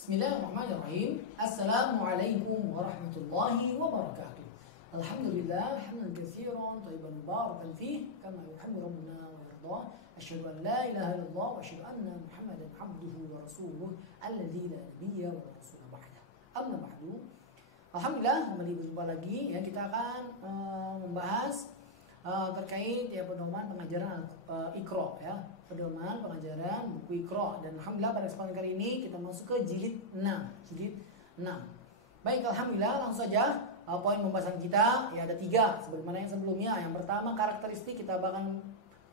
Bismillahirrahmanirrahim. Assalamualaikum warahmatullahi wabarakatuh. Alhamdulillah hamdan katsiran thayyiban mubarakan fih kama yuhibbu rabbuna wa yarda. Asyhadu an la ilaha illallah wa asyhadu anna Muhammadan abduhu wa rasuluh alladzi la nabiyya wa rasula ba'da. Amma ba'du. Alhamdulillah, kembali berjumpa lagi ya, kita akan membahas terkait ya pedoman pengajaran Iqra ya, pedoman pengajaran buku Iqra, dan alhamdulillah pada kesempatan kali ini kita masuk ke jilid 6. Baik, alhamdulillah langsung saja poin pembahasan kita ya ada 3 sebagaimana yang sebelumnya. Yang pertama karakteristik, kita akan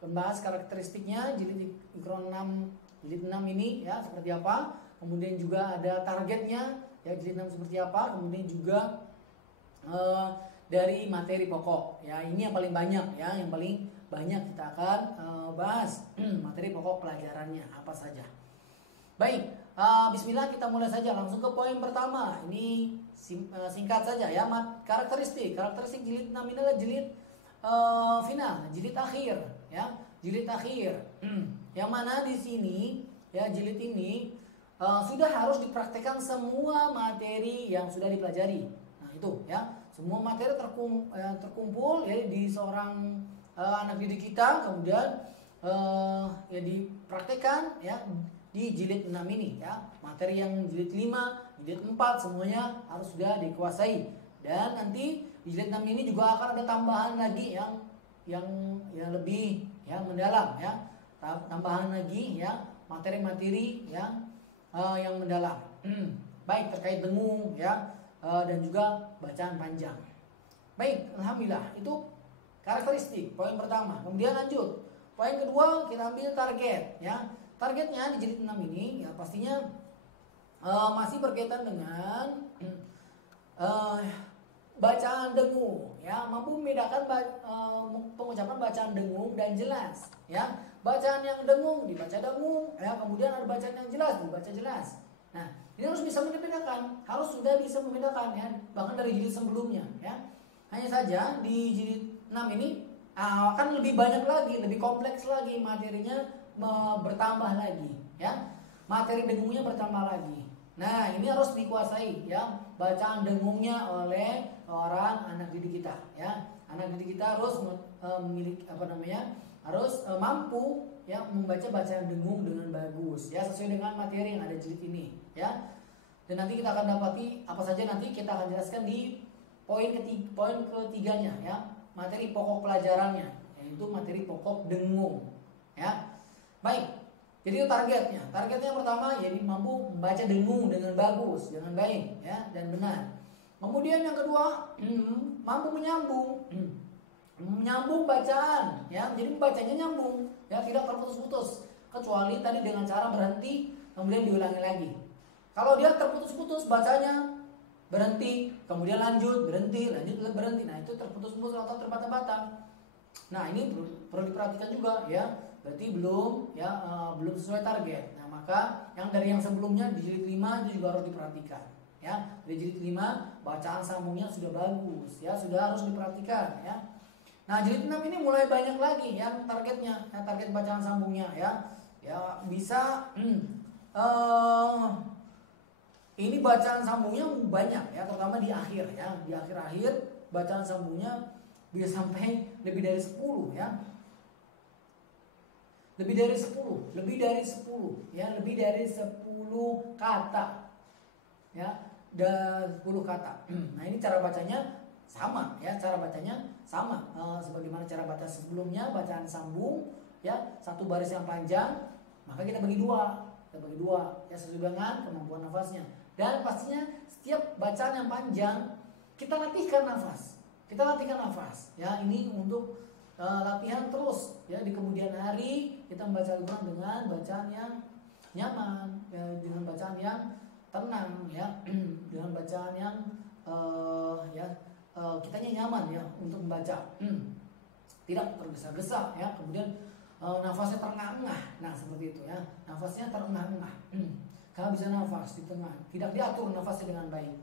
membahas karakteristiknya jilid Iqra 6, jilid 6 ini ya seperti apa. Kemudian juga ada targetnya ya jilid 6 seperti apa. Kemudian juga dari materi pokok ya, ini yang paling banyak ya, yang paling banyak kita akan bahas materi pokok pelajarannya apa saja. Baik, bismillah kita mulai saja langsung ke poin pertama. Ini singkat saja ya, karakteristik jilid 6 ini adalah jilid final, jilid akhir ya, jilid akhir. Yang mana di sini ya jilid ini sudah harus dipraktekkan semua materi yang sudah dipelajari. Nah itu ya, semua materi terkumpul ya di seorang anak didik kita, kemudian ya dipraktekkan ya di jilid 6 ini ya. Materi yang jilid 5, jilid 4 semuanya harus sudah dikuasai. Dan nanti di jilid 6 ini juga akan ada tambahan lagi yang lebih ya mendalam ya. Tambahan lagi ya materi-materi yang mendalam. Baik, terkait dengung ya, dan juga bacaan panjang. Baik, alhamdulillah itu karakteristik poin pertama. Kemudian lanjut poin kedua, kita ambil target ya. Targetnya di jilid 6 ini ya pastinya masih berkaitan dengan bacaan dengung ya, mampu membedakan pengucapan bacaan dengung dan jelas ya. Bacaan yang dengung dibaca dengung ya, kemudian ada bacaan yang jelas dibaca jelas. Nah, ini harus bisa membedakan, harus sudah bisa membedakan ya, bahkan dari jilid sebelumnya ya. Hanya saja di jilid 6 ini akan lebih banyak lagi, lebih kompleks lagi materinya, bertambah lagi ya. Materi dengungnya bertambah lagi. Nah, ini harus dikuasai ya, bacaan dengungnya oleh orang anak didik kita ya. Anak didik kita harus memiliki harus mampu ya membaca bacaan dengung dengan bagus ya, sesuai dengan materi yang ada jilid ini ya. Dan nanti kita akan dapati apa saja, nanti kita akan jelaskan di poin ketiganya ya, materi pokok pelajarannya, yaitu materi pokok dengung ya. Baik, jadi itu targetnya. Targetnya yang pertama yaitu mampu membaca dengung dengan bagus, dengan baik ya dan benar. Kemudian yang kedua, mampu menyambung bacaan ya, jadi bacanya nyambung ya, tidak terputus-putus, kecuali tadi dengan cara berhenti kemudian diulangi lagi. Kalau dia terputus-putus bacanya, berhenti kemudian lanjut, berhenti lanjut berhenti, nah itu terputus-putus atau terbata-bata. Nah ini perlu diperhatikan juga ya, berarti belum sesuai target. Nah maka yang dari yang sebelumnya di jilid 5 itu juga harus diperhatikan ya. Di jilid 5 bacaan sambungnya sudah bagus ya, sudah harus diperhatikan ya. Nah jilid 6 ini mulai banyak lagi yang targetnya, target bacaan sambungnya ya. Ya bisa ini bacaan sambungnya banyak ya, terutama di akhir ya. Di akhir-akhir bacaan sambungnya bisa sampai lebih dari 10 ya. Lebih dari 10 ya, lebih dari 10 kata ya, dan 10 kata. Nah ini cara bacanya sama ya, cara bacanya sama sebagaimana cara baca sebelumnya, bacaan sambung ya, satu baris yang panjang, maka kita bagi dua ya, sesuai dengan kemampuan nafasnya. Dan pastinya setiap bacaan yang panjang kita latihkan nafas ya. Ini untuk latihan terus ya, di kemudian hari kita membaca Al-Quran dengan bacaan yang nyaman ya, dengan bacaan yang tenang ya, dengan bacaan yang kitanya nyaman ya untuk membaca, tidak tergesa-gesa ya, kemudian nafasnya terengah-engah. Nah seperti itu ya, nafasnya terengah-engah, kalau bisa nafas di tengah, tidak diatur nafasnya dengan baik.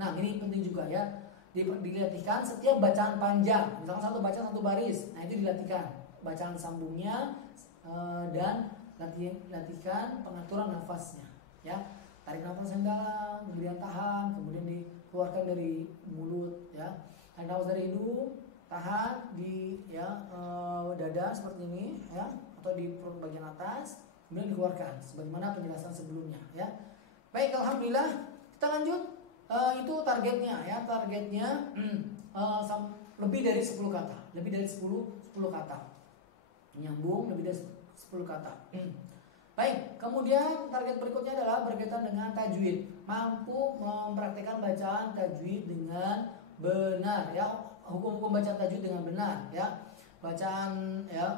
Nah ini penting juga ya, dilatihkan setiap bacaan panjang, misalkan satu bacaan satu baris, nah itu dilatihkan bacaan sambungnya dan latihkan pengaturan nafasnya ya. tarik nafas yang dalam, kemudian tahan, kemudian dikeluarkan dari mulut, ya. Tarik nafas dari hidung, tahan di dada seperti ini, ya, atau di perut bagian atas, kemudian dikeluarkan sebagaimana penjelasan sebelumnya, ya. Baik, alhamdulillah. Kita lanjut. Itu targetnya, ya. Targetnya lebih dari 10 kata, lebih dari 10 kata. Menyambung lebih dari 10 kata. Baik, kemudian target berikutnya adalah berkaitan dengan tajwid. Mampu mempraktikkan bacaan tajwid dengan benar, ya. Hukum-hukum bacaan tajwid dengan benar, ya. Bacaan, ya,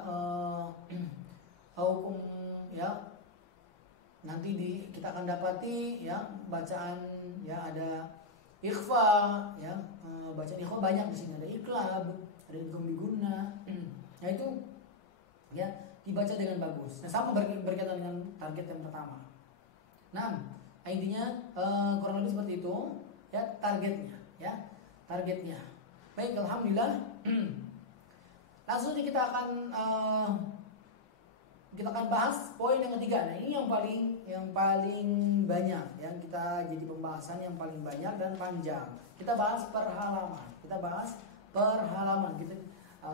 hukum, ya. Nanti kita akan dapati, ya, bacaan, ya, ada ikhfa, ya. Bacaan ikhfa banyak di sini, ada iklab, ada idgham biguna. Nah, itu, ya, dibaca dengan bagus. Nah, sama berkaitan dengan target yang pertama. Nah, intinya kurang lebih seperti itu, ya, targetnya, ya, targetnya. Baik, alhamdulillah. Langsung kita akan bahas poin yang ketiga. Nah, ini yang paling banyak, ya, kita jadi pembahasan yang paling banyak dan panjang. Kita bahas per halaman.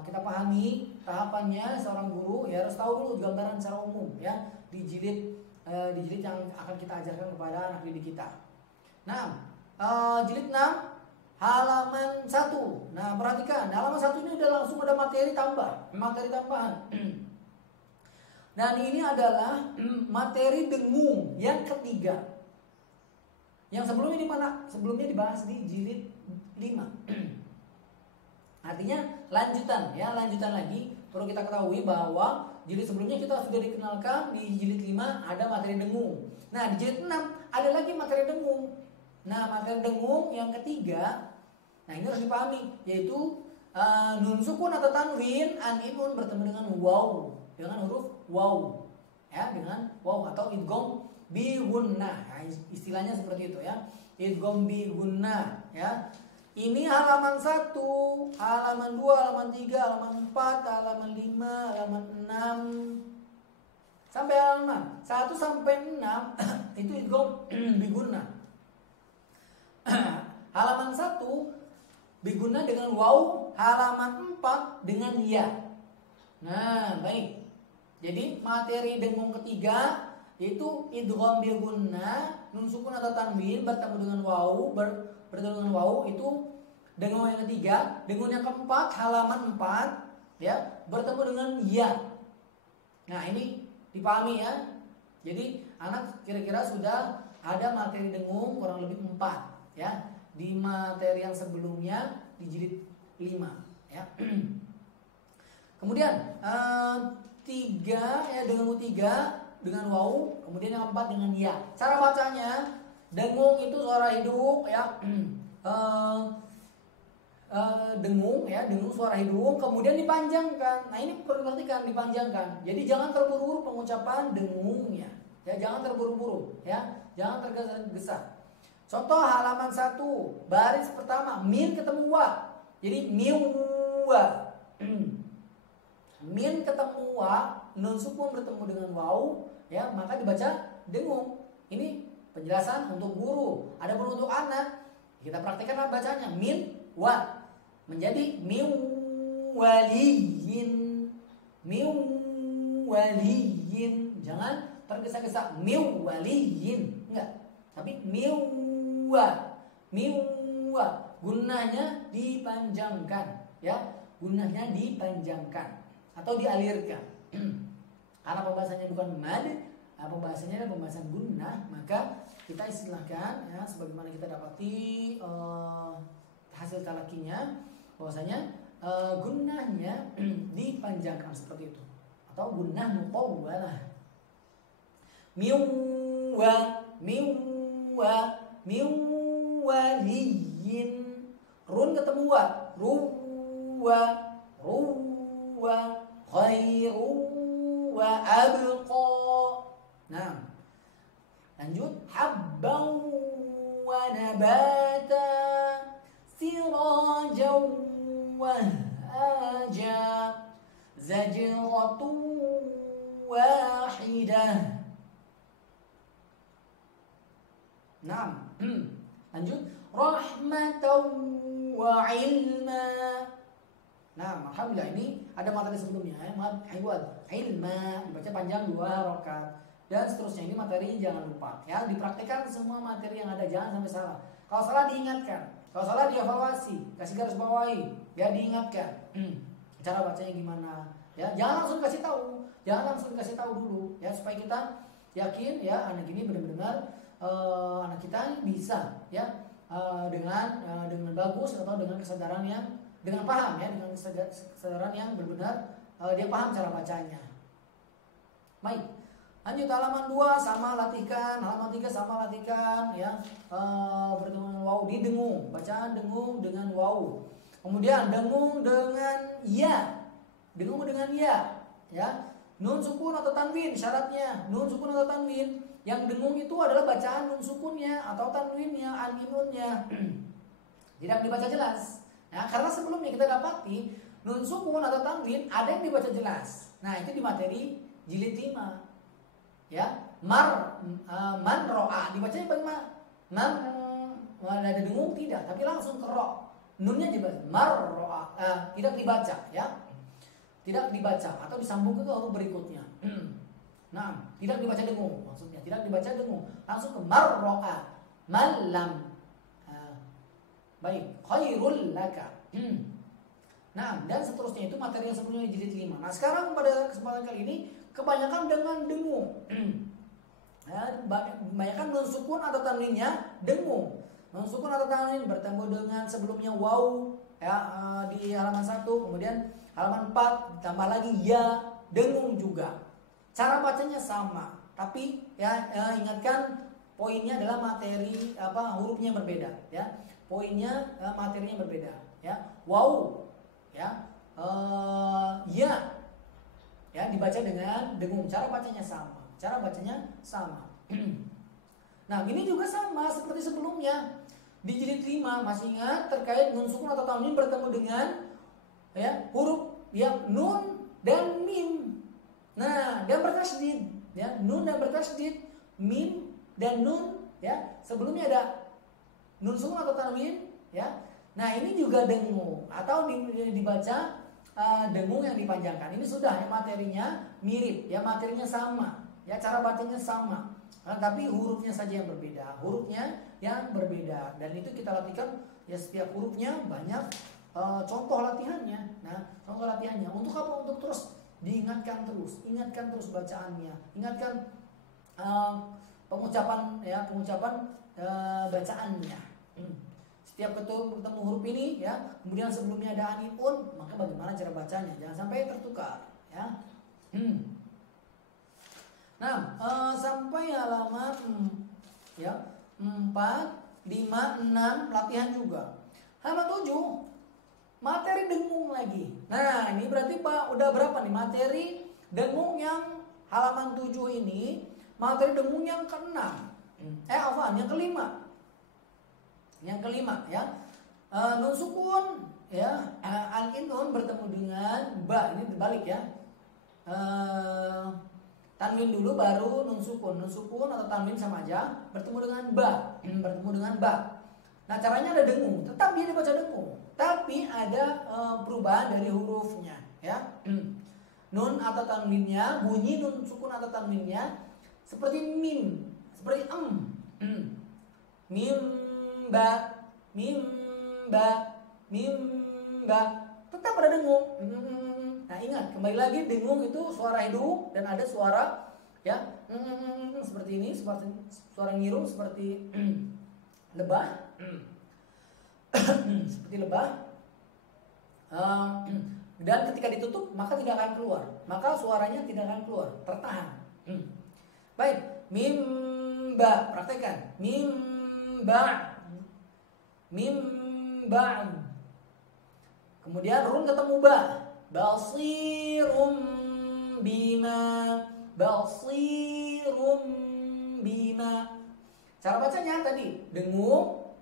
Kita pahami tahapannya. Seorang guru, ya, harus tahu dulu gambaran secara umum, ya, di jilid yang akan kita ajarkan kepada anak didik kita. Nah, jilid 6 halaman 1. Nah, perhatikan, halaman 1 ini udah langsung ada materi tambahan. Dan ini adalah materi dengung yang ketiga. Yang sebelumnya di mana? Sebelumnya dibahas di jilid 5. Artinya lanjutan, ya, lanjutan lagi. Perlu kita ketahui bahwa jilid sebelumnya kita sudah dikenalkan, di jilid 5 ada materi dengung. Nah, di jilid 6 ada lagi materi dengung. Nah, materi dengung yang ketiga, nah, ini harus dipahami, yaitu nun sukun atau tanwin an-nun bertemu dengan waw, dengan huruf waw, ya, dengan waw atau idgham bi gunnah. Nah, istilahnya seperti itu, ya, idgham bi gunnah, ya. Ini halaman 1, halaman 2, halaman 3, halaman 4, halaman 5, halaman 6 sampai halaman 1 sampai 6 itu idgham bi gunnah. Halaman 1 biguna dengan waw, halaman 4 dengan ya. Nah, baik. Jadi materi dengung ketiga yaitu idgham bil gunnah, nun sukun atau tanwin bertemu dengan waw, bertemu dengan waw, itu dengung yang ketiga. Dengung yang keempat halaman 4, ya, bertemu dengan ya. Nah, ini dipahami, ya. Jadi anak kira-kira sudah ada materi dengung kurang lebih 4, ya, di materi yang sebelumnya di jilid 5, ya. Kemudian 3, ya, dengung 3 dengan waw, kemudian yang 4 dengan ya. Cara bacanya, dengung itu suara hidung, ya. Dengung, ya, dengung suara hidung, kemudian dipanjangkan. Nah, ini perlu diperhatikan, dipanjangkan. Jadi jangan terburu-buru pengucapan dengungnya, ya, jangan terburu-buru, ya, jangan tergesa-gesa. Contoh halaman 1, baris pertama, min ketemu wa. Jadi miwa. Min ketemu wa, nun sukun bertemu dengan waw, ya, maka dibaca dengung. Ini penjelasan untuk guru. Adapun untuk anak, kita praktikkan bacanya min wa menjadi miwaliyin. Miwaliyin. Jangan tergesa-gesa miwaliyin, enggak. Tapi miwa. Gunnahnya dipanjangkan, ya. Gunnahnya dipanjangkan atau dialirkan. Karena pembahasannya bukan mad, pembahasannya adalah pembahasan gunnah, maka kita istilahkan, ya, sebagaimana kita dapati hasil talakinya, bahwasanya gunnahnya dipanjangkan seperti itu, atau gunnah mutawwalah. Miwaliyin. Run ketemu wa, ruwa, khairu wa abqa. Nah, lanjut, habban wa nabata, sirajan wa haja, zajratun wahidah. Nah, lanjut. Rahmatan wa ilma. Nah, alhamdulillah ini ada materi sebelumnya ya. Ilma dibaca panjang 2 harokat dan seterusnya. Ini materi jangan lupa ya, dipraktikkan semua materi yang ada, jangan sampai salah. Kalau salah diingatkan, kalau salah dievaluasi, kasih garis bawahi ya, diingatkan cara bacanya gimana ya. Jangan langsung kasih tahu dulu ya, supaya kita yakin ya anak ini benar-benar anak kita bisa ya dengan bagus atau dengan kesadaran yang dengan paham ya, dengan kesadaran yang benar-benar dia paham cara bacanya. Baik, lanjut halaman 2 sama latihkan, halaman 3 sama latihkan ya, bertemu dengan waw, didengung, bacaan dengung dengan waw. Kemudian dengung dengan ya, dengung dengan ya. Nun sukun atau tanwin syaratnya, nun sukun atau tanwin. Yang dengung itu adalah bacaan nun sukunnya atau tanwinnya, an-minunnya. Tidak dibaca jelas. Nah, karena sebelumnya kita dapati nun sukun atau tanwin ada yang dibaca jelas. Nah, itu di materi jilid 5. Ya, man ro'a dibacanya bagaimana? Ada dengung tidak, tapi langsung ke ro. Nunnya dibaca mar ro'a, tidak dibaca ya. Tidak dibaca atau disambung ke huruf berikutnya. Nah, tidak dibaca dengung, maksudnya tidak dibaca dengung, langsung ke mar ro'a, malam. Baik, khairul laka. Nah, dan seterusnya itu materi yang sebelumnya jilid 5. Nah, sekarang pada kesempatan kali ini kebanyakan dengan dengung. Kebanyakan nun sukun atau tanwinnya dengung. Nun sukun atau tanwin bertemu dengan sebelumnya waw ya, di halaman 1, kemudian halaman 4 ditambah lagi ya, dengung juga. Cara bacanya sama, tapi ya ingatkan poinnya adalah materi hurufnya berbeda ya. Poinnya materinya berbeda ya. Wow ya, ya dibaca dengan dengung. Cara bacanya sama. Nah, ini juga sama seperti sebelumnya. Di jilid 5 masih ingat terkait nun sukun atau tanwin bertemu dengan ya huruf ya nun dan mim. Nah, dan bertasydid ya, nun dan bertasydid, mim dan nun ya. Sebelumnya ada nun sukun atau tanwin ya. Nah, ini juga dengung atau dibaca dengung yang dipanjangkan. Ini sudah ya, materinya mirip ya, materinya sama ya, cara bacanya sama. Tapi hurufnya saja yang berbeda. Dan itu kita latihkan ya, setiap hurufnya banyak contoh latihannya. Nah, contoh latihannya untuk apa? Untuk terus diingatkan terus bacaannya, ingatkan pengucapan bacaannya. Setiap ketemu huruf ini ya, kemudian sebelumnya ada anipun, maka bagaimana cara bacanya? Jangan sampai tertukar ya. Nah, sampai halaman 4, 5, 6 latihan juga. Halaman 7 materi dengung lagi. Nah, ini berarti Pak udah berapa nih materi dengung yang halaman 7 ini? Materi dengung yang ke-6. Yang kelima. Yang kelima ya. Nun sukun ya, al-inun bertemu dengan ba. Ini dibalik ya. Tanwin dulu baru nun sukun. Nun sukun atau tanwin sama aja, bertemu dengan ba. Nah, caranya ada dengung, tetap dia dibaca dengung, tapi ada perubahan dari hurufnya ya. Nun atau tanwinnya, bunyi nun sukun atau tanwinnya seperti mim, seperti mim ba, tetap ada dengung. Nah, ingat, kembali lagi dengung itu suara hidung dan ada suara ya seperti ini, seperti suara ngirum seperti lebah. Seperti lebah. Dan ketika ditutup maka tidak akan keluar. Maka suaranya tidak akan keluar, tertahan. Baik, mimba, praktekkan. Mimba. Kemudian run ketemu ba. Basirum bima. Cara bacanya tadi dengung,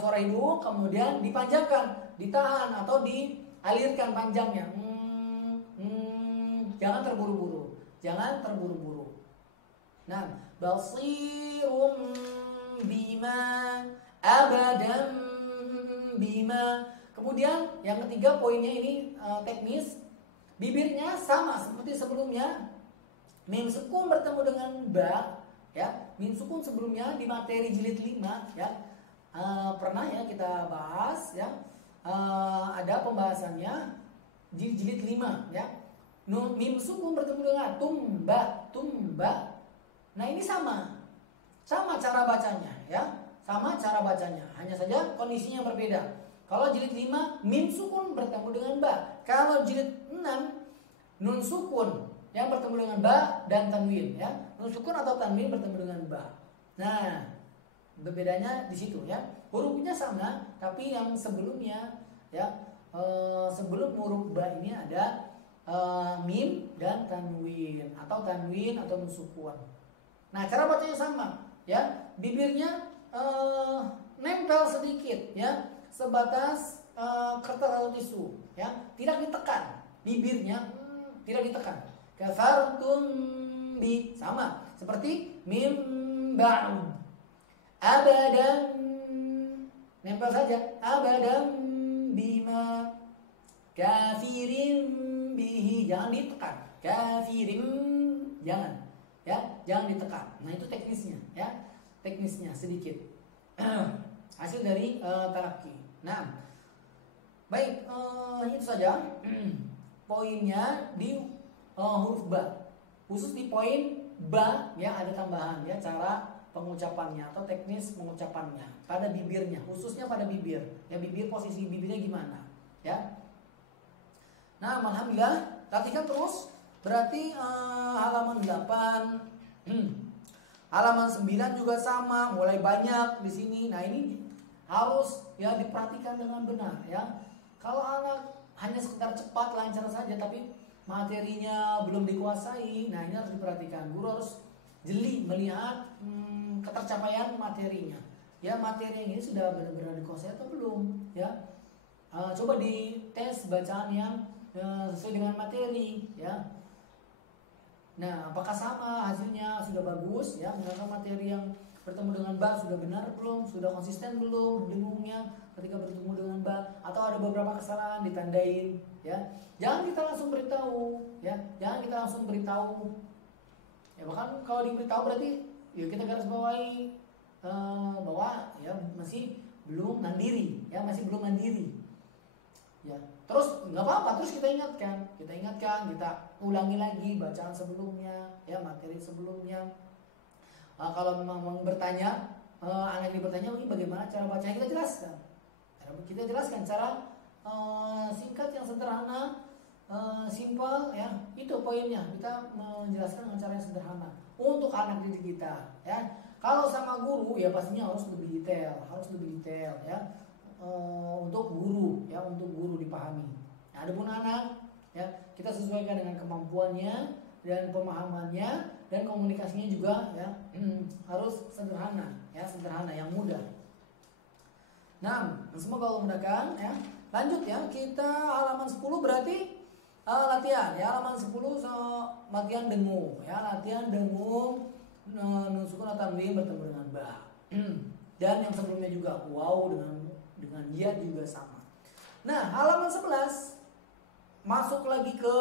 suara hidung, kemudian dipanjangkan, ditahan atau dialirkan panjangnya. Jangan terburu-buru. Nah, basirum bima, abadan bima. Kemudian yang ketiga poinnya ini teknis, bibirnya sama seperti sebelumnya. Mim sukun bertemu dengan ba, ya. Mim sukun sebelumnya di materi jilid 5, ya. Pernah ya kita bahas, ya. Ada pembahasannya di jilid 5, ya. Mim sukun bertemu dengan tumba. Nah, ini sama cara bacanya, ya. Sama cara bacanya, hanya saja kondisinya berbeda. Kalau jilid 5 mim sukun bertemu dengan ba. Kalau jilid 6 nun sukun yang bertemu dengan ba dan tanwin, ya. Nun sukun atau tanwin bertemu dengan ba. Nah, berbedanya di situ, ya. Hurufnya sama, tapi yang sebelumnya, ya, sebelum huruf ba ini ada mim dan tanwin atau nun sukun. Nah, cara bacanya sama, ya. Bibirnya nempel sedikit, ya, sebatas kertas atau tisu, ya. Tidak ditekan bibirnya, tidak ditekan. Kafartum bi, sama seperti mim ba'ud. Abadan, nempel saja. Abadan bima, kafirin bihi, jangan ditekan. Kafirin, jangan, ya, jangan ditekan. Nah, itu teknisnya, ya. Teknisnya sedikit. Hasil dari talaki. Nah, baik, itu saja poinnya di huruf ba. Khusus di poin ba, ya, ada tambahan, ya, cara pengucapannya atau teknis pengucapannya pada bibirnya, khususnya pada bibir. Ya, bibir, posisi bibirnya gimana, ya. Nah, alhamdulillah, perhatikan terus. Berarti halaman 8, halaman 9 juga sama, mulai banyak di sini. Nah, ini harus, ya, diperhatikan dengan benar, ya. Kalau anak hanya sekedar cepat lancar saja tapi materinya belum dikuasai, nah, ini harus diperhatikan. Guru harus jeli melihat ketercapaian materinya. Ya, materi yang ini sudah benar-benar dikuasai atau belum, ya. Coba dites bacaan yang sesuai dengan materi, ya. Nah, apakah sama hasilnya, sudah bagus, ya, menggunakan materi yang bertemu dengan ba sudah benar belum, sudah konsisten belum dengungnya ketika bertemu dengan ba, atau ada beberapa kesalahan ditandain, ya. Jangan kita langsung beritahu, ya, jangan kita langsung beritahu. Ya, bahkan kalau diberitahu berarti ya kita garis bawahi bahwa, ya, masih belum mandiri, ya, masih belum mandiri. Ya, terus nggak apa-apa, terus kita ingatkan, kita ulangi lagi bacaan sebelumnya, ya, materi sebelumnya. Kalau memang bertanya, anak ini bertanya, ini bagaimana cara bacanya, kita jelaskan cara singkat yang sederhana, simple, ya, itu poinnya. Kita menjelaskan dengan cara yang sederhana untuk anak didik kita, ya. Kalau sama guru, ya, pastinya harus lebih detail, ya. Untuk guru, ya, untuk guru dipahami. Nah, adapun anak, ya, kita sesuaikan dengan kemampuannya dan pemahamannya dan komunikasinya juga, ya, harus sederhana, ya, sederhana yang mudah. Nah, semoga Allah mudahkan, ya. Lanjut, ya, kita halaman 10 berarti latihan, ya, halaman 10 latihan dengung, ya, latihan dengung nun sukun atau tanwin bertemu dengan ba. Dan yang sebelumnya juga waw dengan ya juga sama. Nah, halaman 11 masuk lagi ke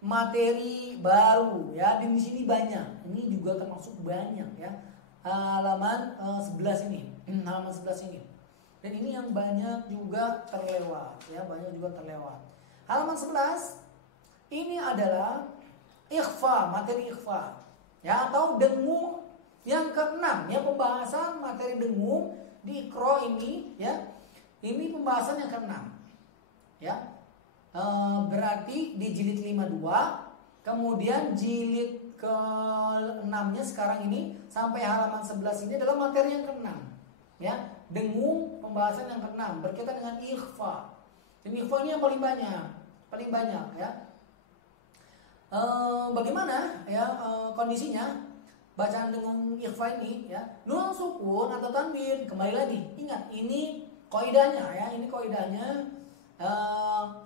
materi baru, ya. Di sini banyak. Ini juga termasuk banyak, ya. Halaman 11 ini. Halaman 11 ini. Dan ini yang banyak juga terlewat, ya, Halaman 11 ini adalah ikhfa, materi ikhfa, ya, atau dengung yang ke-6, ya, pembahasan materi dengung di Iqra ini, ya. Ini pembahasan yang ke-6, ya. Berarti di jilid 52, kemudian jilid ke-6-nya sekarang ini sampai halaman 11 ini adalah materi yang ke-6, ya. Dengung pembahasan yang ke-6 berkaitan dengan ikhfa. Dan ikhfa ini yang paling banyak, ya. Bagaimana, ya, kondisinya bacaan dengung ikhfa ini, ya. Nun sukun atau tanwin, kembali lagi ingat ini kaidahnya, ya,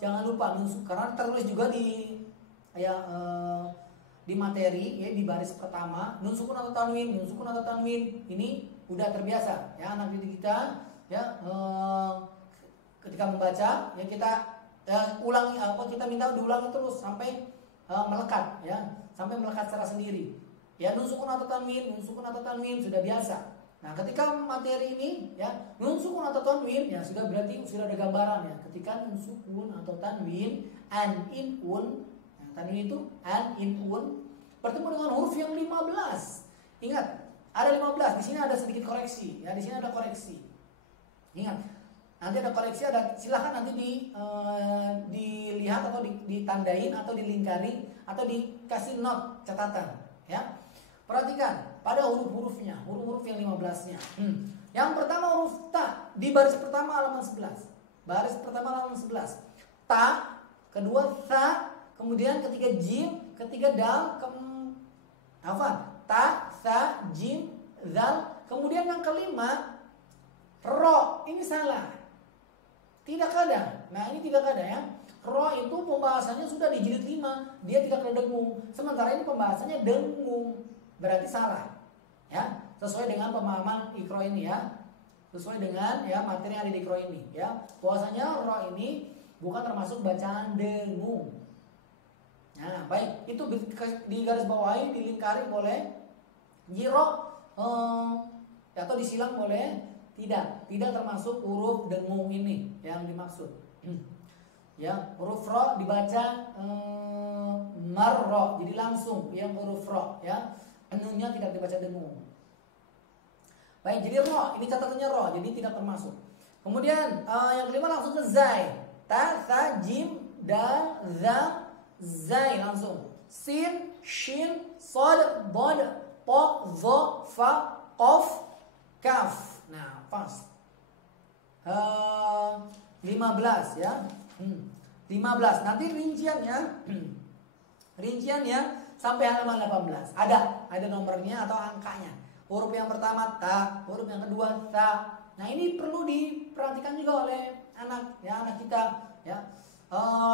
jangan lupa nun sukun, karena tertulis juga di, ya, di materi ya, di baris pertama nun sukun atau tanwin, nun sukun atau tanwin, ini udah terbiasa ya anak didik kita ya. Ketika membaca ya kita ulangi kita minta diulangi terus sampai melekat ya, sampai melekat secara sendiri ya. Nun sukun atau tanwin sudah biasa. Nah, ketika materi ini ya nun sukun atau tanwin ya sudah berarti sudah ada gambaran ya. Ketika nun sukun atau tanwin an in un, yang tanwin itu an in un bertemu dengan huruf yang 15. Ingat, ada 15. Di sini ada sedikit koreksi ya, di sini ada koreksi. Ingat, nanti ada koreksi, silahkan nanti dilihat atau ditandain atau dilingkari atau dikasih note catatan ya. Perhatikan pada huruf-hurufnya, huruf-huruf yang 15-nya. Yang pertama huruf ta di baris pertama halaman 11. Baris pertama halaman 11. Ta, kedua tha, kemudian ketiga jim, ketiga dal, ta, tha, jim, zal, kemudian yang kelima ro. Ini salah. Tidak ada. Nah, ini tidak ada ya. Ro itu pembahasannya sudah di jilid 5, dia tidak ada dengung. Sementara ini pembahasannya dengung. Berarti salah ya, sesuai dengan pemahaman Iqra ini ya, sesuai dengan ya materi yang ada di Iqra ini ya, bahwasanya ro ini bukan termasuk bacaan dengung. Nah, baik, itu di garis bawahi, dilingkari boleh, jiro atau disilang boleh, tidak termasuk huruf dengung ini yang dimaksud. Ya, huruf ro dibaca marro, jadi langsung yang huruf ro ya. Nunnya tidak dibaca dengung. Baik, jadi ro, ini catatannya ro, jadi tidak termasuk. Kemudian yang kelima langsung ke zai. Ta, tha, jim, dal, za, zai langsung. Sin, shin, sod, bod, po, zo, fa, qaf, kaf. Nah, pas. 15 ya. 15. Nanti rinciannya sampai halaman 18. Ada nomornya atau angkanya. Huruf yang pertama ta, huruf yang kedua ta. Nah, ini perlu diperhatikan juga oleh anak kita ya.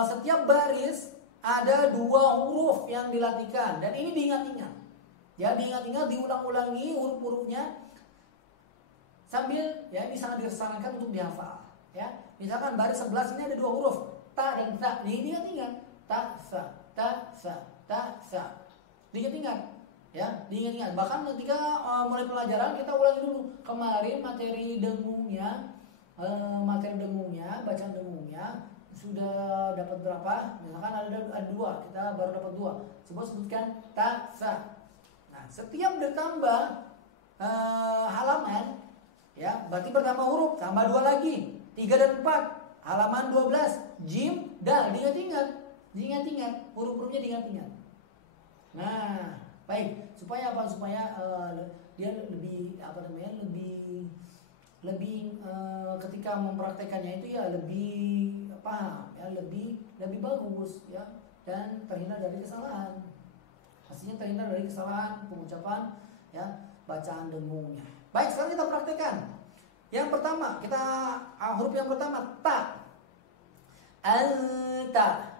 Setiap baris ada 2 huruf yang dilatihkan dan ini diingat-ingat. Ya, diingat-ingat, diulang-ulangi huruf-hurufnya sambil ya ini sangat disarankan untuk dihafal ya. Misalkan baris 11 ini ada 2 huruf, ta dan sa. Ini diingat-ingat. Ta, sa, ta, sa, ta, sa. Diingat-ingat ya, diingat-ingat. Bahkan ketika mulai pelajaran kita ulangi dulu. Kemarin materi dengungnya, bacaan dengungnya sudah dapat berapa? Misalkan ada 2, kita baru dapat 2. Sebutkan ta, sa. Nah, setiap bertambah halaman ya, berarti bertambah huruf, tambah 2 lagi. 3 dan 4, halaman 12, jim, dal, diingat-ingat, huruf-hurufnya diingat-ingat. Nah, baik, supaya apa? Supaya dia lebih ketika mempraktekannya itu ya lebih paham ya, lebih bagus ya, dan terhindar dari kesalahan. Pastinya terhindar dari kesalahan pengucapan ya, bacaan dengungnya. Baik, sekarang kita praktekkan. Yang pertama, huruf yang pertama ta. Anta.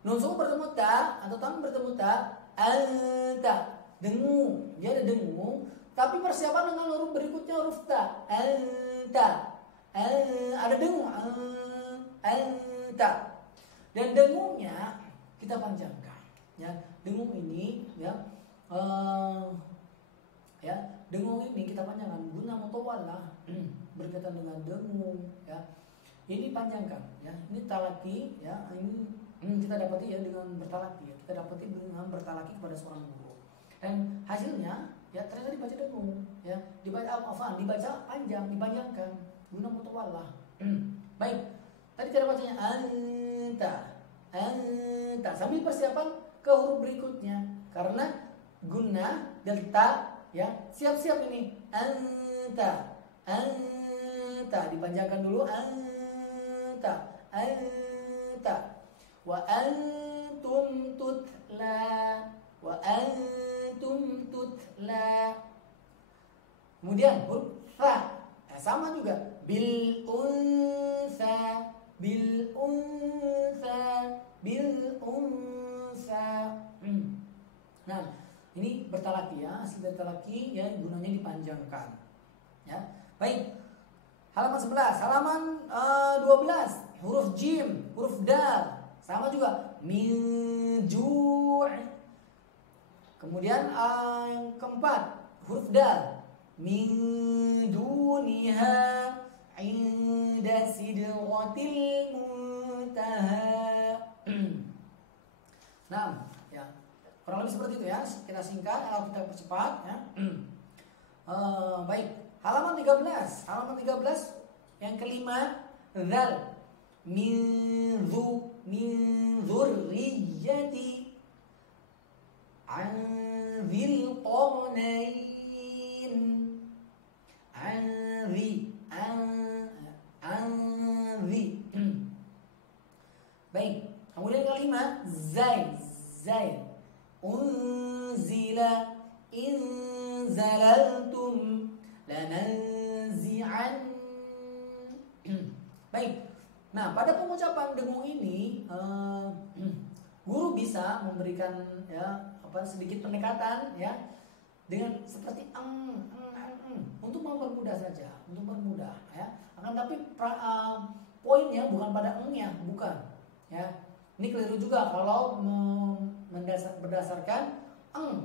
Nun sukun bertemu ta atau tanwin bertemu ta. Anta. Dengung. Dia ada dengung, tapi persiapan dengan huruf berikutnya huruf ta. Anta. Ada dengung. Anta. Dan dengungnya kita panjangkan. Ya, dengung ini ya. Dengung ini kita panjangkan. Guna mutawallah berkaitan dengan dengung ya. Ini panjangkan ya. Ini talaki ya. Ini kita dapati ya dengan bertalaki ya. Kita dapati dengan bertalaki kepada seorang guru. Dan hasilnya ya ternyata dibaca dengung ya. Dibaca panjang, dipanjangkan. Guna mutawallah. Baik. Tadi cara bacanya anta. Sambil persiapan ke huruf berikutnya. Karena guna delta ya, siap-siap ini. Anta. Dipanjangkan dulu. Anta. Wa antum tutla. Kemudian huruf fa. Sama juga. Bil unsa. Nah, ini bertalaki ya, asli bertalaki ya, gunanya dipanjangkan. Ya. Baik. Halaman 11, halaman 12, huruf jim, huruf dal, sama juga min ju'. Kemudian yang keempat, huruf dal, min duniha inda sidratil muntaha. Nah, ya. Kurang lebih seperti itu ya. Kita singkat atau kita percepat ya. Baik. Halaman 13. Halaman 13 yang kelima, dzal. Min dzurriyyati anzil qarnain. Anzi. Baik. Kemudian yang kelima, zai. Unzila inzalaltum lananzi'an. Baik. Nah, pada pengucapan dengung ini guru bisa memberikan ya sedikit pendekatan ya dengan seperti untuk mempermudah saja, untuk mempermudah ya. Akan tapi poinnya bukan pada nya, bukan ya. Ini keliru juga kalau berdasarkan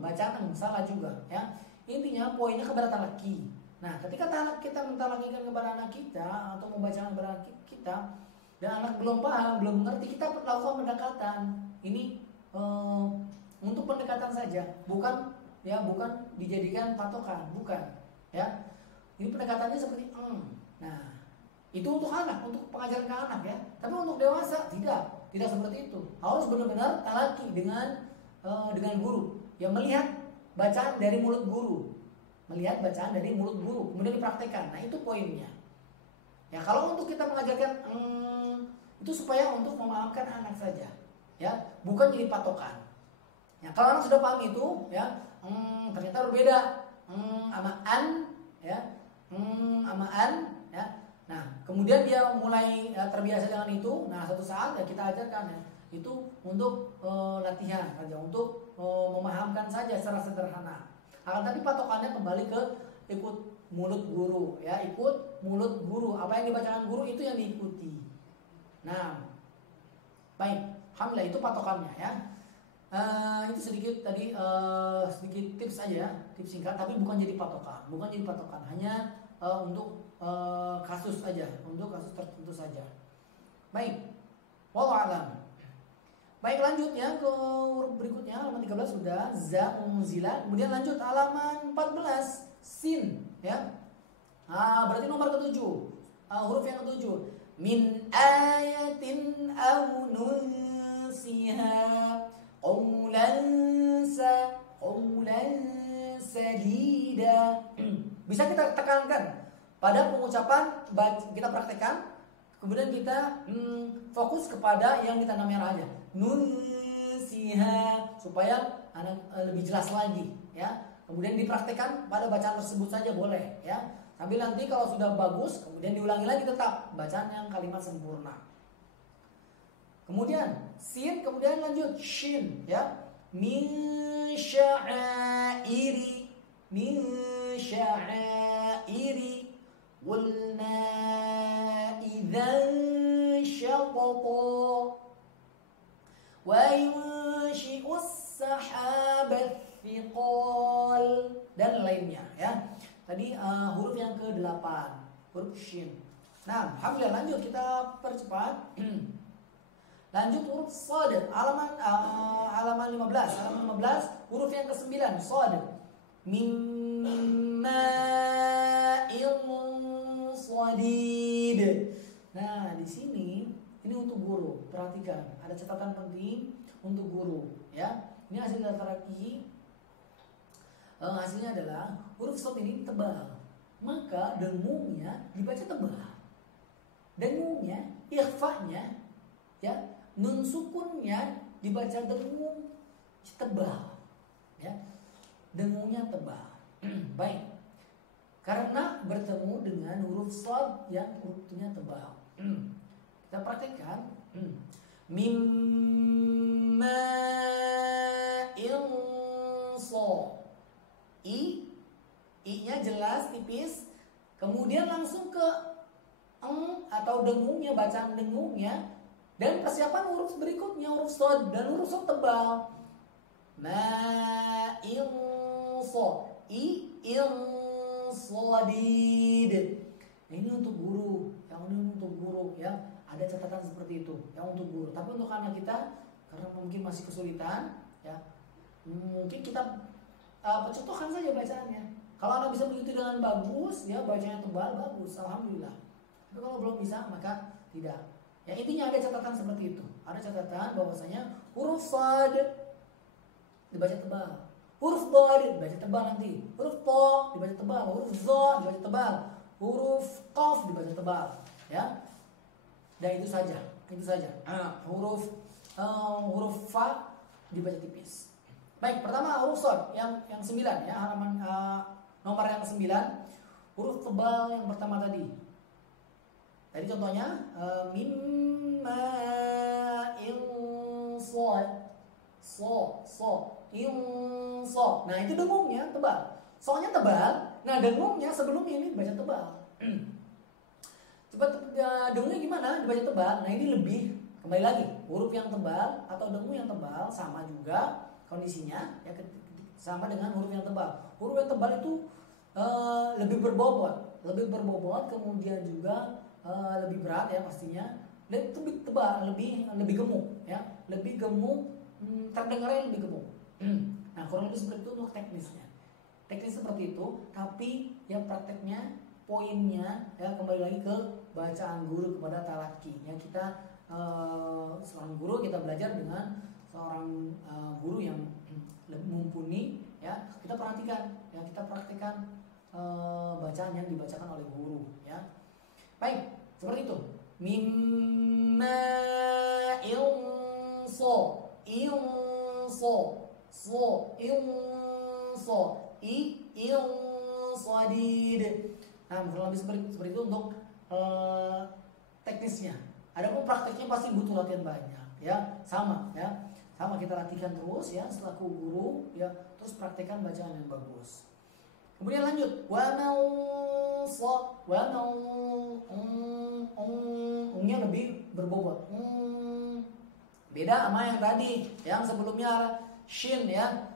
bacaan salah juga ya. Intinya poinnya kepada talaki. Nah, ketika kita mentalakikan kepada anak kita atau membacakan kepada anak kita dan anak belum paham, belum mengerti, kita lakukan pendekatan. Ini untuk pendekatan saja, bukan dijadikan patokan, bukan ya. Ini pendekatannya seperti Nah, itu untuk anak, untuk pengajaran ke anak ya. Tapi untuk dewasa tidak seperti itu. Harus benar-benar talaki dengan guru yang melihat bacaan dari mulut guru. Melihat bacaan dari mulut guru, kemudian dipraktekkan. Nah, itu poinnya. Ya, kalau untuk kita mengajarkan itu supaya untuk memahamkan anak saja. Ya, bukan jadi patokan. Ya, kalau anak sudah paham itu, ya, ternyata berbeda. Sama ya. Sama ya. Nah, kemudian dia mulai terbiasa dengan itu. Nah, suatu saat ya kita ajarkan ya. Itu untuk latihan saja, untuk memahamkan saja secara sederhana. Akan tapi patokannya kembali ke ikut mulut guru ya, ikut mulut guru. Apa yang dibacakan guru itu yang diikuti. Nah, baik, alhamdulillah itu patokannya ya. Itu sedikit tadi sedikit tips aja ya, tips singkat, tapi bukan jadi patokan, hanya untuk kasus aja, untuk kasus tertentu saja. Baik, wallahu a'lam. Baik, lanjut ya ke huruf berikutnya, halaman 13 sudah za unzila. Kemudian lanjut halaman 14 sin ya. Berarti nomor ke-7. Huruf yang ke-7. Min ayatin aw nunsiha qawlan sadida. Bisa kita tekankan pada pengucapan, kita praktekkan. Kemudian kita fokus kepada yang di tanda merah aja. Nunsiha, supaya anak lebih jelas lagi ya. Kemudian dipraktekkan pada bacaan tersebut saja boleh ya. Sambil nanti kalau sudah bagus, kemudian diulangi lagi tetap bacaan yang kalimat sempurna. Kemudian sin, kemudian lanjut shin ya. Min sya'airi qulna idzan syaqqa wa yunshi'us sahabat thiqal dan lainnya ya. Tadi huruf yang ke-8, huruf shin. Nah, alhamdulillah, lanjut kita percepat. Lanjut huruf shad, halaman 15. Halaman 15 huruf yang ke-9 shad. Mimma sadid. Nah, di sini ini untuk guru. Perhatikan, ada catatan penting untuk guru ya. Ini hasil taraki. Hasilnya adalah huruf shad ini tebal, maka dengungnya dibaca tebal. Dengungnya, ikhfanya ya, nun sukunnya dibaca dengung tebal ya. Dengungnya tebal. Baik. Karena bertemu dengan huruf shad yang hurufnya tebal. Kita praktekkan. Mimma I-nya jelas tipis. Kemudian langsung ke eng atau dengungnya, bacaan dengungnya. Dan persiapan huruf berikutnya, huruf shad, dan huruf shad tebal. Ma-in-so, i-in-sodid. Nah, ini untuk guru, yang ini untuk guru ya. Ada catatan seperti itu, yang untuk guru. Tapi untuk anak kita, karena mungkin masih kesulitan, ya, mungkin kita percontohkan saja bacaannya. Kalau anak bisa begitu dengan bagus, ya bacanya tebal, bagus, alhamdulillah. Tapi kalau belum bisa, maka tidak. Ya, intinya ada catatan seperti itu. Ada catatan bahwasanya huruf shad dibaca tebal, huruf dhad dibaca tebal nanti, huruf tha dibaca tebal, huruf za dibaca tebal, huruf qaf dibaca tebal, ya. Dan itu saja. Huruf fa dibaca tipis. Baik, pertama huruf shad yang 9 ya, halaman nomor yang 9. Huruf tebal yang pertama tadi. Tadi contohnya mimma in-shad. In-shad. Nah, itu dengungnya tebal. Soalnya tebal. Nah, dengungnya sebelumnya ini dibaca tebal. Coba dengungnya gimana? Dibaca tebal. Nah, ini lebih, kembali lagi, huruf yang tebal atau dengung yang tebal sama juga kondisinya ya, sama dengan huruf yang tebal. Huruf yang tebal itu lebih berbobot, kemudian juga lebih berat ya pastinya, dan itu lebih tebal, lebih gemuk ya, terdengarnya lebih gemuk. Nah, kurang lebih seperti itu untuk teknisnya. Teknis seperti itu, tapi ya prakteknya, poinnya ya kembali lagi ke bacaan guru kepada talaki. Ya, kita seorang guru, kita belajar dengan seorang guru yang mumpuni ya, kita perhatikan ya, kita praktekkan bacaan yang dibacakan oleh guru ya. Baik, seperti itu. Mimma inso insadid. Nah, kurang lebih seperti itu untuk teknisnya. Adapun prakteknya pasti butuh latihan banyak ya. Sama kita latihkan terus ya selaku guru ya, terus praktekkan bacaan yang bagus. Kemudian lanjut, ungnya lebih berbobot. Beda sama yang tadi, yang sebelumnya shin ya.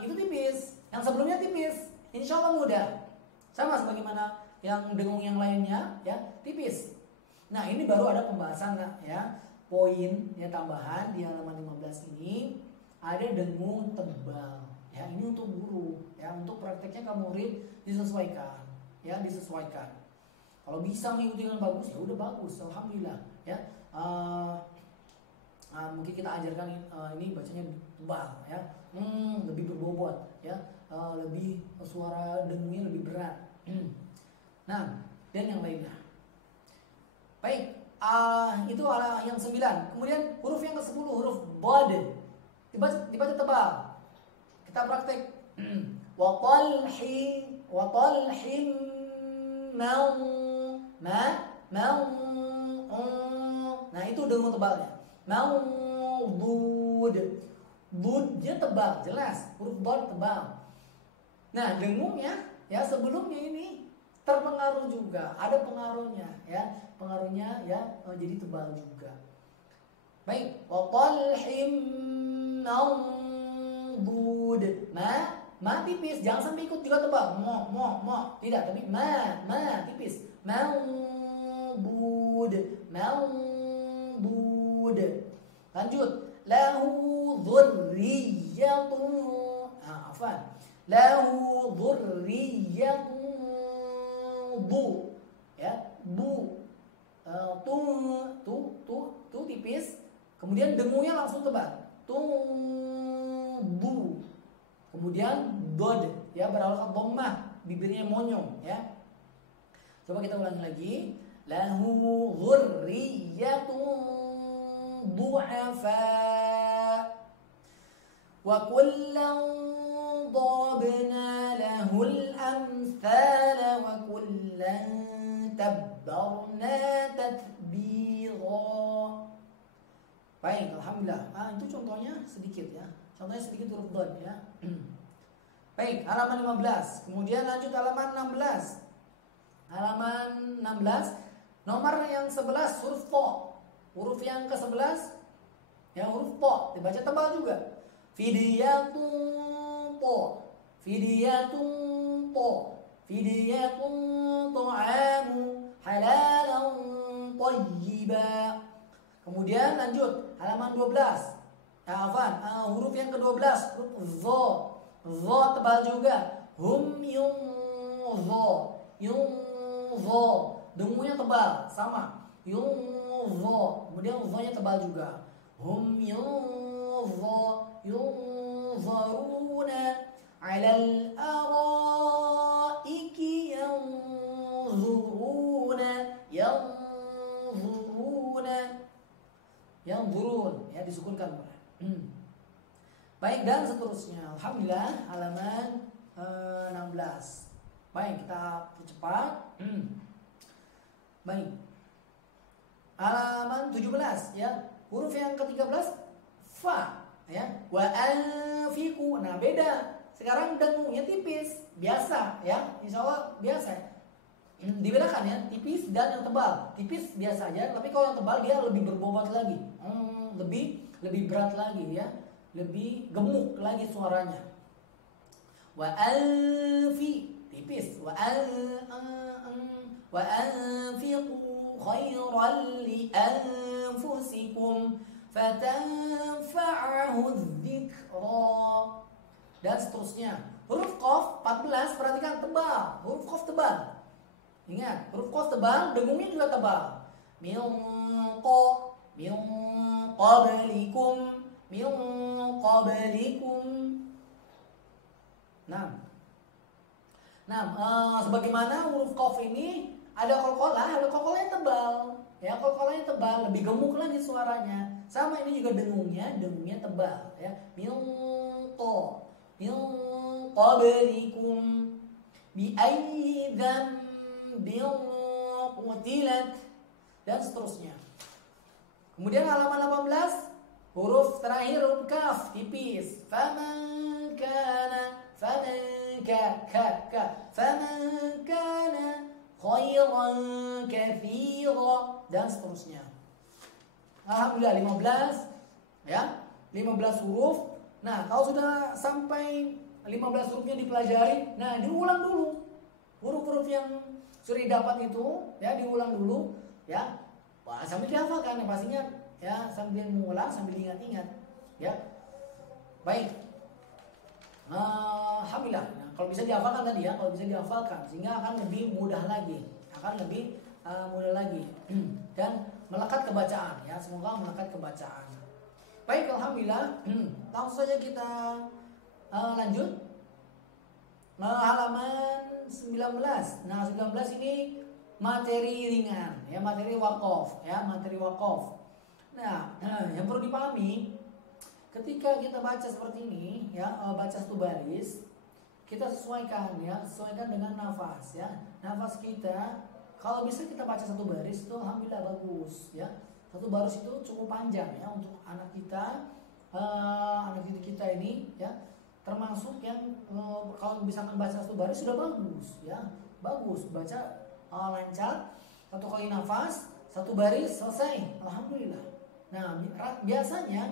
Itu tipis. Yang sebelumnya tipis. Insya Allah mudah. Sama sebagaimana yang dengung yang lainnya ya, tipis. Nah, ini baru ada pembahasan ya. Poin ya tambahan di halaman 15 ini ada dengung tebal. Ya, ini untuk guru ya, untuk prakteknya kamu murid disesuaikan. Kalau bisa mengikuti dengan bagus ya udah bagus, alhamdulillah ya. Mungkin kita ajarkan ini bacanya tebal ya, lebih berbobot ya, lebih suara dengungnya lebih berat. Nah, dan yang lainnya. Baik, itu yang 9. Kemudian huruf yang ke-10, huruf dhad dibaca tebal. Kita praktek. Wa talhin nah, itu dengung tebalnya. Budnya tebal, jelas. Huruf dhad tebal. Nah, dengungnya ya sebelumnya ini terpengaruh juga, ada pengaruhnya ya. Pengaruhnya ya jadi tebal juga. Baik, wa talhim mandud. Ma tipis, jangan sampai ikut juga tebal. Mo. Tidak, tapi ma tipis. Mandud. Lanjut. Lahu dzurriyyatun. Lahu dzurriyyatun. Ya, bu. Tu tipis. Kemudian dengungnya langsung tebal. Bu. Kemudian dod ya, berawal dhammah, bibirnya monyong ya. Coba kita ulangi lagi. Lahu dzurriyyatun du'afa wa kullan ضربنا له الأمثال وكلا تبرنا تتبيرا. Baik, alhamdulillah. Itu contohnya sedikit ya. Contohnya sedikit huruf dhad ya. Baik, halaman 15. Kemudian lanjut halaman 16. Halaman 16, nomor yang 11 huruf po. Huruf yang ke-11 ya huruf po, dibaca tebal juga. Fidyatun po. Fidyatun po. Fidyatun ta'amu halalan thayyiba. Kemudian lanjut halaman 12. Huruf yang ke-12 huruf dha. Dha tebal juga. Hum yunza. Yunza. Dengunya tebal sama. Yunza. Kemudian dha-nya tebal juga. Hum yunza. Yunzaruna 'alal araiki yanzuruna. Yanzuruna. Yanzurun ya disukunkan. Baik, dan seterusnya. Alhamdulillah halaman 16. Baik, kita percepat. Baik. Halaman 17 ya. Huruf yang ke-13 fa ya. Wa anfiqu. Nah, beda. Sekarang dengungnya tipis, biasa ya. Insyaallah biasa. Dibedakan ya, tipis dan yang tebal. Tipis biasa aja, tapi kalau yang tebal dia lebih berbobot lagi. Lebih berat lagi ya. Lebih gemuk lagi suaranya. Wa anfi tipis. Wa anfiqu khairan li anfusikum fatanfa'ahu dzikra. Dan seterusnya. Huruf qaf 14 perhatikan tebal. Huruf qaf tebal. Ingat, huruf qaf tebal, dengungnya juga tebal. Min qablikum. Min qablikum. Nah, sebagaimana huruf qaf ini ada qalqalah yang tebal. Ya, qalqalahnya tebal, lebih gemuk lagi suaranya. Sama ini juga dengungnya tebal. Ya, min qablikum bi ayyi dzambin qutilat dan seterusnya. Kemudian halaman 18 huruf terakhir huruf kaf tipis. Faman kana khairan katsira dan seterusnya. Alhamdulillah 15 ya. 15 huruf. Nah, kalau sudah sampai 15 hurufnya dipelajari, nah diulang dulu. Huruf-huruf yang sudah didapat itu ya diulang dulu ya. Wah, sambil dihafalkan ya pastinya ya, sambil mengulang sambil ingat-ingat ya. Baik. Alhamdulillah. Nah, kalau bisa dihafalkan tadi ya, kalau bisa dihafalkan sehingga akan lebih mudah lagi, dan melekat kebacaan ya, semoga melekat kebacaan. Baik, alhamdulillah. Langsung saja kita lanjut halaman 19. Nah, 19 ini materi ringan ya, materi waqaf ya, materi waqaf. Nah, yang perlu dipahami ketika kita baca seperti ini ya, baca satu baris, kita sesuaikan dengan nafas ya. Nafas kita kalau bisa kita baca satu baris itu alhamdulillah bagus ya. Satu baris itu cukup panjang ya untuk anak kita ini ya, termasuk yang kalau bisa membaca satu baris sudah bagus ya. Bagus baca lancar, satu kali nafas, satu baris selesai. Alhamdulillah. Nah, biasanya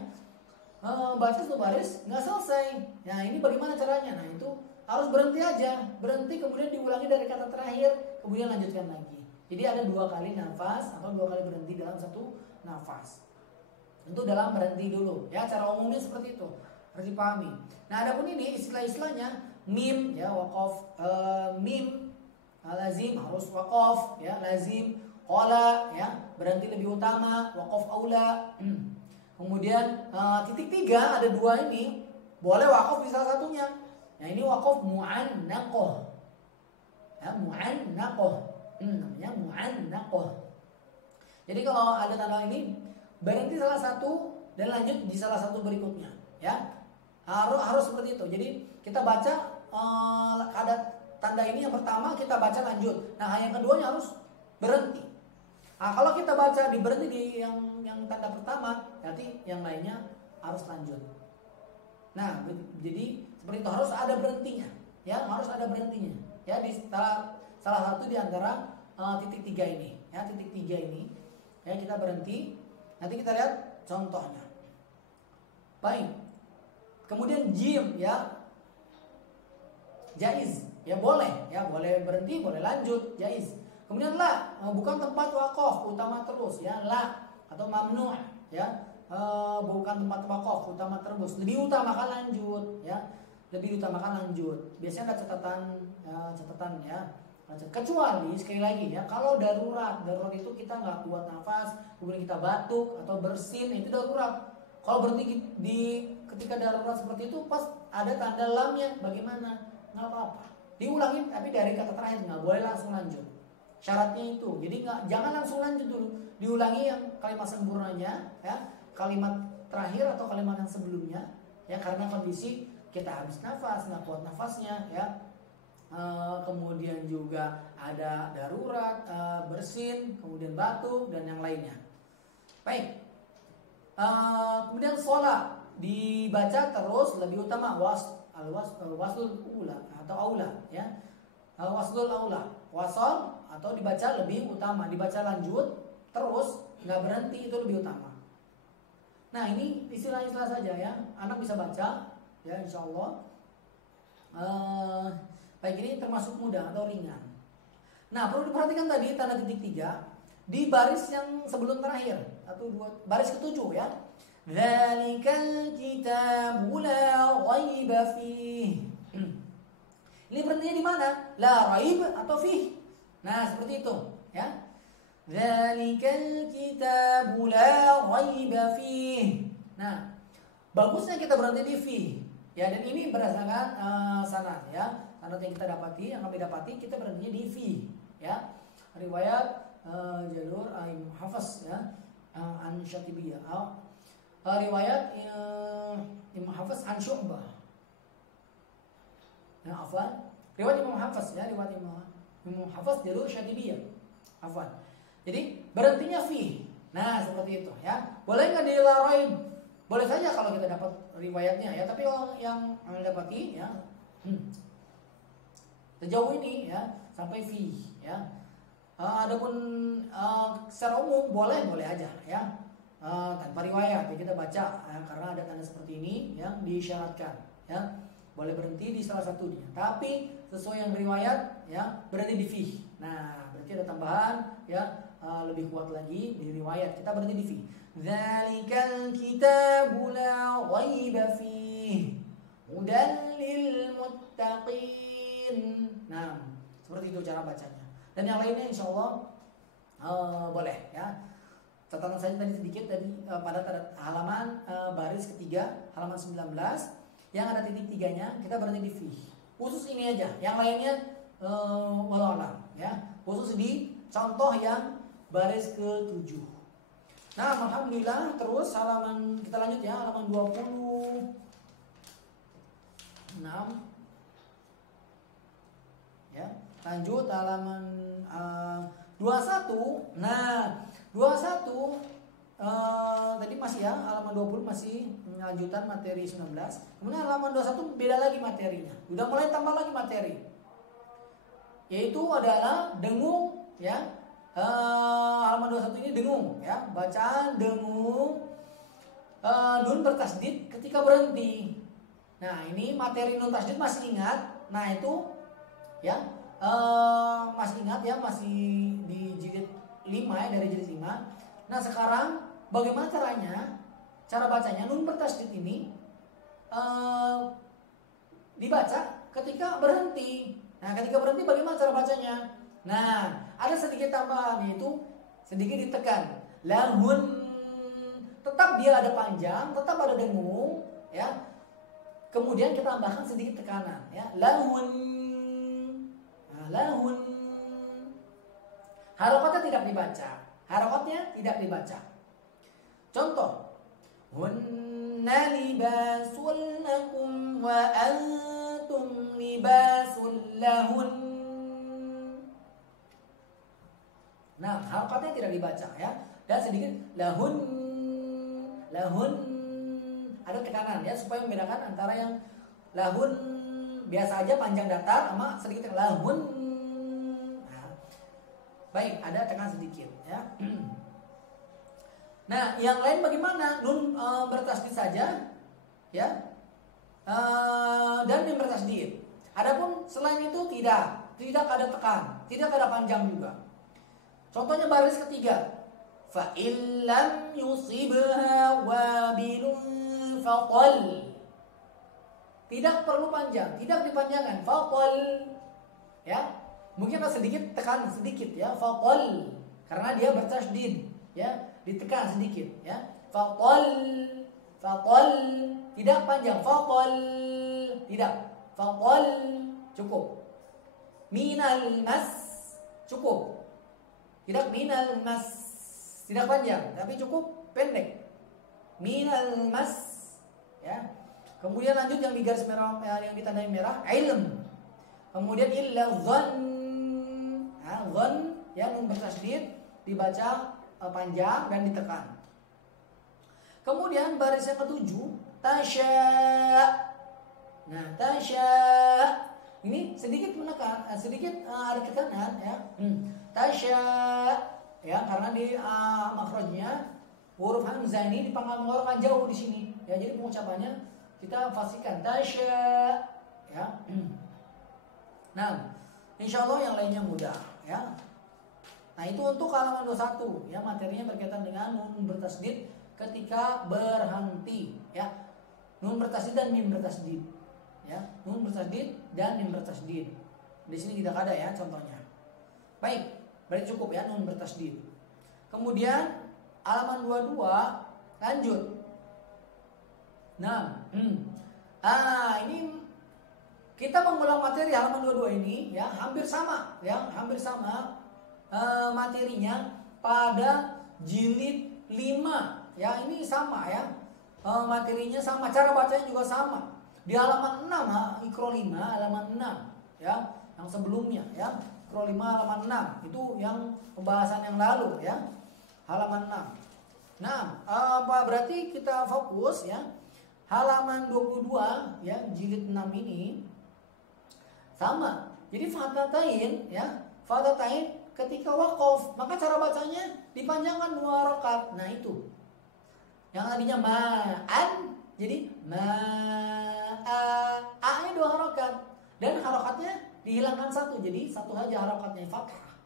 baca satu baris nggak selesai. Nah, ini bagaimana caranya? Nah, itu harus berhenti aja, berhenti kemudian diulangi dari kata terakhir, kemudian lanjutkan lagi. Jadi ada 2 kali nafas atau 2 kali berhenti dalam satu nafas. Tentu dalam berhenti dulu. Ya, cara umumnya seperti itu. Harus dipahami. Nah, adapun ini istilah-istilahnya mim ya, waqaf, mim lazim harus waqaf ya, lazim, qala ya, berhenti lebih utama, waqaf aula. Kemudian titik 3 ada 2 ini, boleh waqaf di salah satunya. Nah, ini waqaf mu'annaqah. Ya, mu'annaqah. Namanya mu'annaqah. Jadi kalau ada tanda ini berhenti salah satu dan lanjut di salah satu berikutnya, ya. Harus seperti itu. Jadi kita baca ada tanda ini yang pertama kita baca lanjut. Nah, yang keduanya harus berhenti. Nah, kalau kita baca berhenti di yang tanda pertama, berarti yang lainnya harus lanjut. Nah, jadi Seperti itu, harus ada berhentinya. Ya, harus ada berhentinya. Ya, di salah satu di antara titik 3 ini. Ya, titik 3 ini. Ya, kita berhenti. Nanti kita lihat contohnya. Baik. Kemudian jim, ya. Jaiz. Ya boleh berhenti, boleh lanjut, jaiz. Kemudian la, bukan tempat wakaf, utama terus, ya, la atau mamnu', ya. Bukan tempat wakaf, utama terus. Lebih utamakan lanjut, ya. Lebih utamakan lanjut. Biasanya ada catatan ya. Kecuali sekali lagi ya, kalau darurat itu kita nggak kuat nafas, kemudian kita batuk atau bersin, itu darurat. Kalau berhenti ketika darurat seperti itu, pas ada tanda lamnya, bagaimana? Nggak apa-apa. Diulangi, tapi dari kata terakhir, nggak boleh langsung lanjut. Syaratnya itu, jadi jangan langsung lanjut dulu. Diulangi yang kalimat sempurnanya, ya, kalimat terakhir atau kalimat yang sebelumnya, ya, karena kondisi kita habis nafas, nggak kuat nafasnya, ya. Kemudian juga ada darurat, bersin, kemudian batuk dan yang lainnya. Baik. Kemudian sholat dibaca terus lebih utama waslul ula atau aula, ya. Waslul aula, wasol atau dibaca lebih utama, dibaca lanjut terus nggak berhenti, itu lebih utama. Nah, ini istilah-istilah saja ya, anak bisa baca ya, insya Allah. Baik, ini termasuk mudah atau ringan. Nah, perlu diperhatikan tadi tanda titik 3 di baris yang sebelum terakhir atau baris ke-7 ya. Dzalikal kitabu la raiba fihi. Ini berhentinya di mana? La raib atau fih. Nah, seperti itu ya. Dzalikal kitabu la raiba fihi. Nah, bagusnya kita berhenti di fih. Ya, dan ini berdasarkan sanad ya. Sanad yang kita dapati, yang kami dapati, kita berhentinya di fih ya. Riwayat jalur Imam Hafiz ya, an Syatibiyah. Riwayat Imam Hafiz an Syu'bah. Nah, afwan. Riwayat Imam Hafiz ya, riwayat Imam Hafiz jalur Syatibiyah. Afwan. Jadi berhentinya fi. Nah, seperti itu ya. Boleh nggak di la raib? Boleh saja kalau kita dapat riwayatnya ya, tapi yang dapati ya sejauh ini ya sampai fi ya. Adapun secara umum boleh aja ya, tanpa riwayat ya, kita baca ya, karena ada tanda seperti ini yang disyaratkan ya, boleh berhenti di salah satunya, tapi sesuai yang riwayat ya berhenti di fi. Nah, berarti ada tambahan ya, lebih kuat lagi di riwayat, kita berhenti di fi. Dzalikal kitabu la raiba fihi hudan lil muttaqin. Nah, seperti itu cara bacanya. Dan yang lainnya insya Allah boleh ya. Catatan saya tadi sedikit tadi pada halaman baris ketiga, halaman 19 yang ada titik 3-nya, kita berhenti di fi. Khusus ini aja, yang lainnya walau alam ya. Khusus di contoh yang baris ke-7. Nah, alhamdulillah, terus halaman kita lanjut ya, halaman 26 ya. Lanjut halaman 21. Nah, 21 tadi masih ya, halaman 20 masih lanjutan materi 19. Kemudian halaman 21 beda lagi materinya. Udah mulai tambah lagi materi. Yaitu adalah dengung ya. Halaman 21 ini dengung ya, bacaan dengung nun bertasdid ketika berhenti. Nah, ini materi nun tasdid masih ingat. Nah, itu ya masih ingat ya, masih di jilid 5 ya, dari jilid 5. Nah, sekarang bagaimana caranya? Cara bacanya nun bertasdid ini dibaca ketika berhenti. Nah, ketika berhenti bagaimana cara bacanya? Nah, ada sedikit tambahan, yaitu sedikit ditekan. Lahun, tetap dia ada panjang, tetap ada dengung ya. Kemudian kita tambahkan sedikit tekanan ya. Lahun. Nah, lahun. Harokatnya tidak dibaca. Harokatnya tidak dibaca. Contoh, hunna libasul lakum wa antum libasul lahun. Nah, harokatnya tidak dibaca ya. Dan sedikit lahun, ada tekanan ya, supaya membedakan antara yang lahun biasa aja panjang datar sama sedikit lahun. Nah, baik, ada tekan sedikit ya. Nah, yang lain bagaimana? Nun bertasdid saja ya. Dan mim bertasdid. Adapun selain itu tidak ada tekan, tidak ada panjang juga. Contohnya baris ketiga. Fa illam yusibha wabilun faqal. Tidak perlu panjang, tidak dipanjangkan. Faqal. Ya. Mungkin sedikit tekan sedikit ya, faqal. Karena dia bertasdid, ya, ditekan sedikit ya. Faqal. Tidak panjang. Faqal. Tidak. Faqal cukup. Minal mas cukup. Tidak minal mas, tidak panjang, tapi cukup pendek. Minal mas, ya. Kemudian lanjut yang di garis merah, yang ditandai merah, ilm. Kemudian illa dhann, dhann yang bertasdid dibaca panjang dan ditekan. Kemudian baris yang ketujuh, tasya. Nah, tasya ini sedikit menekan, sedikit ada tekanan ya. Tasya ya, karena di makrojnya huruf hamzah ini mengeluarkan jauh di sini ya, jadi pengucapannya kita fasihkan tasya ya. Nah, insya Allah yang lainnya mudah ya. Nah, itu untuk halaman 21 ya, materinya berkaitan dengan nun bertasdid ketika berhenti ya. Nun bertasdid dan mim bertasdid ya. Nun bertasdid dan mim bertasdid. Di sini tidak ada ya contohnya. Baik, berarti cukup ya nun bertasdid. Kemudian halaman 22 lanjut. Nah, ini kita mengulang materi halaman 22 ini ya, hampir sama ya, hampir sama materinya pada jilid 5 ya, ini sama ya. Materinya sama, cara bacanya juga sama. Di halaman 6 Iqra 5 halaman 6 ya, yang sebelumnya ya. Iqra 5 halaman 6 itu yang pembahasan yang lalu ya. Halaman 6. Nah, berarti kita fokus ya. Halaman 22 ya, jilid 6 ini sama. Jadi fathatain ya, fathatain ketika waqaf, maka cara bacanya dipanjangkan 2 rakaat. Nah, itu. Yang tadinya ma'an jadi a-nya 2 harokat dan harokatnya dihilangkan 1, jadi 1 saja harokatnya, fathah.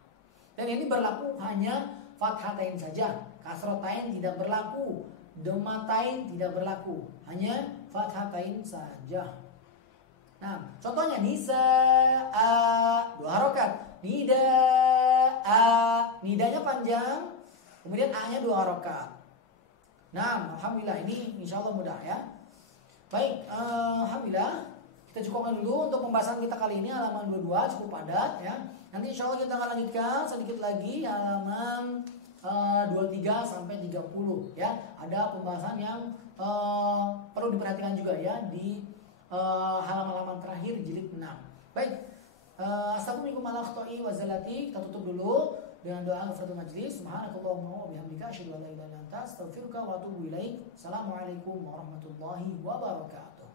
Dan ini berlaku hanya fathatain saja, kasrotain tidak berlaku, domatain tidak berlaku, hanya fathatain saja. Nah, contohnya nisa'a 2 harokat, nidanya panjang, kemudian a-nya 2 harokat. Nah, alhamdulillah ini insya Allah mudah ya. Baik, alhamdulillah kita cukupkan dulu untuk pembahasan kita kali ini halaman 22 cukup padat ya. Nanti insya Allah kita akan lanjutkan sedikit lagi halaman 23 sampai 30 ya. Ada pembahasan yang perlu diperhatikan juga ya di halaman-halaman terakhir jilid 6. Baik, astagfirullahaladzim ala akhta'i wa zalati. Kita tutup dulu dengan doa kafaratul majlis. Subhanakallahumma wa bihamdika asyhadu an la ilaha illa anta astaghfiruka wa atubu ilaik. Assalamualaikum warahmatullahi wabarakatuh.